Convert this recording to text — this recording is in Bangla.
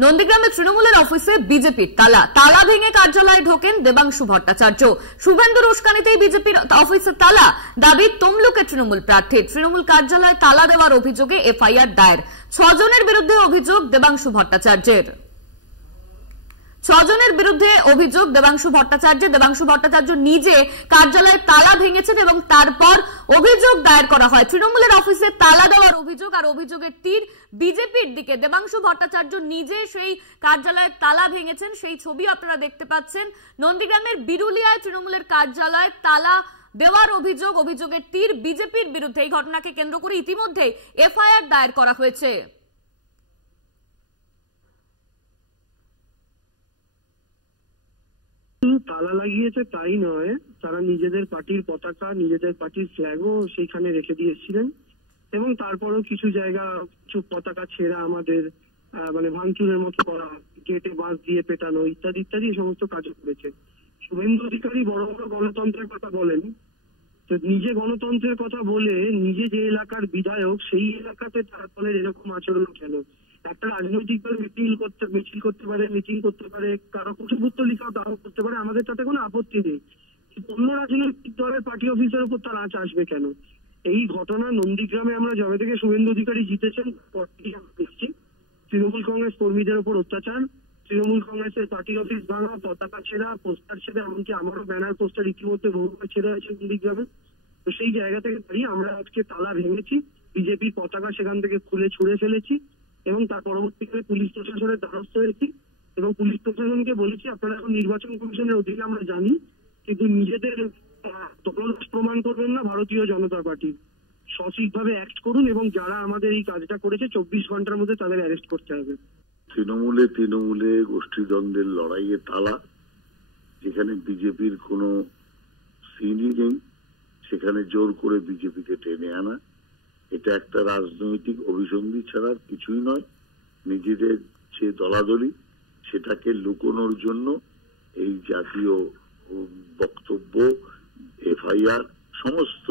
নন্দীগ্রামে তৃণমূলের অফিসে বিজেপির তালা ভেঙে কার্যালয়ে ঢোকেন দেবাংশু ভট্টাচার্য। শুভেন্দুর উস্কানিতেই বিজেপির অফিসে তালা, দাবি তমলুকের তৃণমূল প্রার্থী। তৃণমূল কার্যালয়ে তালা দেওয়ার অভিযোগে এফআইআর দায়ের। 6 জনের বিরুদ্ধে অভিযোগ দেবাংশু ভট্টাচার্যের। 6 জনের বিরুদ্ধে অভিযোগ দেবাংশু ভট্টাচার্য নিজে কার্যালয়ে তালা ভেঙেছেন এবং তারপর অভিযোগ দায়ের করা হয়। তৃণমূলের অফিসে তালা দেওয়ার অভিযোগ আর অভিযোগের তীর বিজেপির দিকে। দেবাংশু ভট্টাচার্য নিজে সেই কার্যালয়ে তালা ভেঙেছেন, সেই ছবি আপনারা দেখতে পাচ্ছেন। নন্দীগ্রামের বিরুলিয়ায় তৃণমূলের কার্যালয়ে তালা দেওয়ার অভিযোগের তীর বিজেপির বিরুদ্ধে। এই ঘটনাকে কেন্দ্র করে ইতিমধ্যে এফআইআর দায়ের করা হয়েছে। তালা লাগিয়েছে তাই নয়, তারা নিজেদের পার্টির পতাকা, নিজেদের পার্টির ফ্ল্যাগও সেইখানে রেখে দিয়েছিলেন এবং তারপরও কিছু জায়গা কিছু পতাকা ছেঁড়া, আমাদের মানে ভাঙচুরের মতো করা, গেটে বাঁশ দিয়ে পেটানো ইত্যাদি ইত্যাদি সমস্ত কাজ করেছে। শুভেন্দু অধিকারী বড় বড় গণতন্ত্রের কথা বলেন, তো নিজে গণতন্ত্রের কথা বলে নিজে যে এলাকার বিধায়ক সেই এলাকাতে তারপরে এরকম আচরণ কেন? একটা রাজনৈতিক দল মিছিল করতে পারে, মিটিং করতে পারে, কারো কুশপুত্র লিখাও দাও করতে পারে, আমাদের তাতে কোনো আপত্তি নেই। অন্য রাজনৈতিক দলের পার্টি অফিসের উপর তার আঁচ আসবে কেন? এই ঘটনা নন্দীগ্রামে আমরা যবে থেকে শুভেন্দু অধিকারী জিতেছেন দেখছি, তৃণমূল কংগ্রেস কর্মীদের উপর অত্যাচার, তৃণমূল কংগ্রেসের পার্টি অফিস ভাঙা, পতাকা ছেঁড়া, পোস্টার ছেড়ে, এমনকি আমারও ব্যানার পোস্টার ইতিমধ্যে বহুবার ছেড়ে হয়েছে নন্দীগ্রামে। তো সেই জায়গা থেকে দাঁড়িয়ে আমরা আজকে তালা ভেঙেছি, বিজেপির পতাকা সেখান থেকে খুলে ছুঁড়ে ফেলেছি এবং তার পরবর্তীকালে পুলিশ প্রশাসনের দ্বারস্থ হয়েছি এবং পুলিশ প্রশাসনকে বলেছি আপনারা এখন নির্বাচন কমিশনের অধীনে আমরা জানি, কিন্তু নিজেদের দখলদার প্রমাণ করবেন না ভারতীয় জনতা পার্টি। সঠিকভাবে অ্যাক্ট করুন এবং যারা আমাদের এই কাজটা করেছে 24 ঘন্টার মধ্যে তাদের অ্যারেস্ট করতে হবে। তৃণমূলে গোষ্ঠীদ্বন্দ্বের লড়াইয়ে তালা, যেখানে বিজেপির কোনো সিনই নেই সেখানে জোর করে বিজেপিকে টেনে আনা, এটা একটা রাজনৈতিক অভিসন্ধি ছাড়া কিছুই নয়। নিজেদের যে দলাদলি সেটাকে লুকোনোর জন্য এই জাতীয় বক্তব্য, এফআইআর, সমস্ত